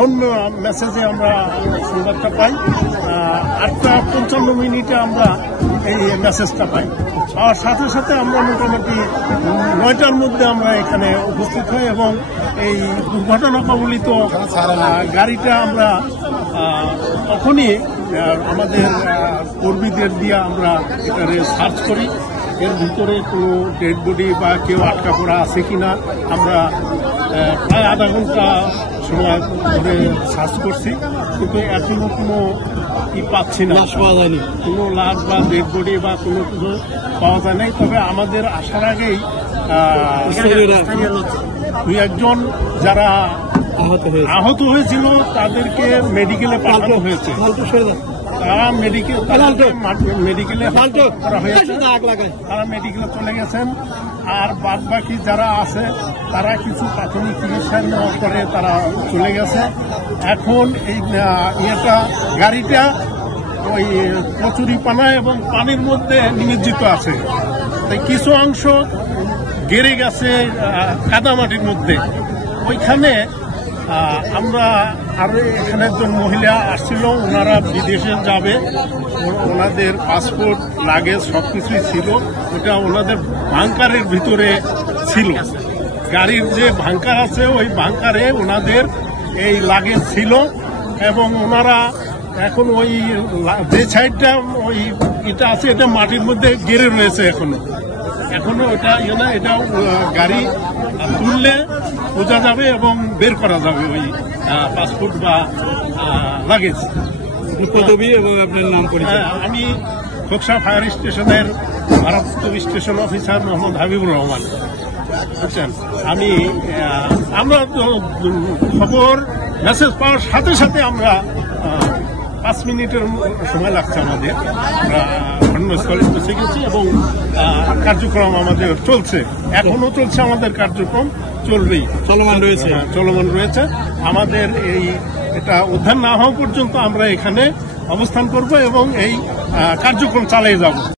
Phone মেসেজে আমরা সংবাদটা পাই। 8টা 55 আমরা এই মেসেজটা পাই। আর সাথে সাথে আমরা মোটামুটি 9টার মধ্যে আমরা এখানে উপস্থিত হই এবং এই দুর্ঘটনা কবলিত গাড়িটা আমরা তখনই আমাদের কর্মীদের দিয়ে আমরা এটারে সার্চ করি। এর ভিতরে কোনো ডেড বডি বা কেউ আটকা পড়া আছে কিনা আমরা প্রায় আধা ঘন্টা সময় ধরে সার্চ করছি, কিন্তু এখনো কোনো পাচ্ছি না, পাওয়া যায়নি, কোনো লাশ বা ডেড বডি বা কোনো কিছু পাওয়া যায় নাই। তবে আমাদের আসার আগেই 2-1জন যারা আহত হয়েছিল তাদেরকে মেডিকেলে পাঠানো হয়েছে। তারা মেডিকেলে তারা মেডিকেলে চলে গেছেন। আর বাদ বাকি যারা আছে তারা কিছু প্রাথমিক চিকিৎসা নেওয়ার পরে তারা চলে গেছে। এখন এই গাড়িটা ওই কচুরিপানা এবং পানির মধ্যে নিমজ্জিত আছে। তাই কিছু অংশ গেড়ে গেছে কাদামাটির মধ্যে। ওইখানে আমরা আরো এখানে একজন মহিলা আসছিল, ওনারা বিদেশে যাবে, ওনাদের পাসপোর্ট লাগেজ সবকিছুই ছিল, ওটা ওনাদের বাংকারের ভিতরে ছিল। গাড়ির যে বাংকার আছে ওই বাংকারে ওনাদের এই লাগেজ ছিল এবং ওনারা এখন ওই যে সাইডটা ওই এটা আছে এটা মাটির মধ্যে গেড়ে রয়েছে। এখনো ওটা এটা গাড়ি তুললে বোঝা যাবে এবং বের করা যাবে ওই পাসপোর্ট বা লাগেজ। এবং আপনার নাম পরিচয়? আমি খোকসা ফায়ার স্টেশনের ভারপ্রাপ্ত স্টেশন অফিসার মোহাম্মদ হাবিবুর রহমান। বুঝছেন, আমরা খবর মেসেজ পাওয়ার সাথে সাথে আমরা 5 মিনিটের সময় লাগছে আমাদের, আমরা ঘটনাস্থলে পৌঁছে গেছি এবং কার্যক্রম আমাদের চলছে, এখনো চলছে। আমাদের কার্যক্রম চলবেই, চলমান রয়েছে। আমাদের এটা উদ্ধার না হওয়া পর্যন্ত আমরা এখানে অবস্থান করব এবং এই কার্যক্রম চালিয়ে যাব।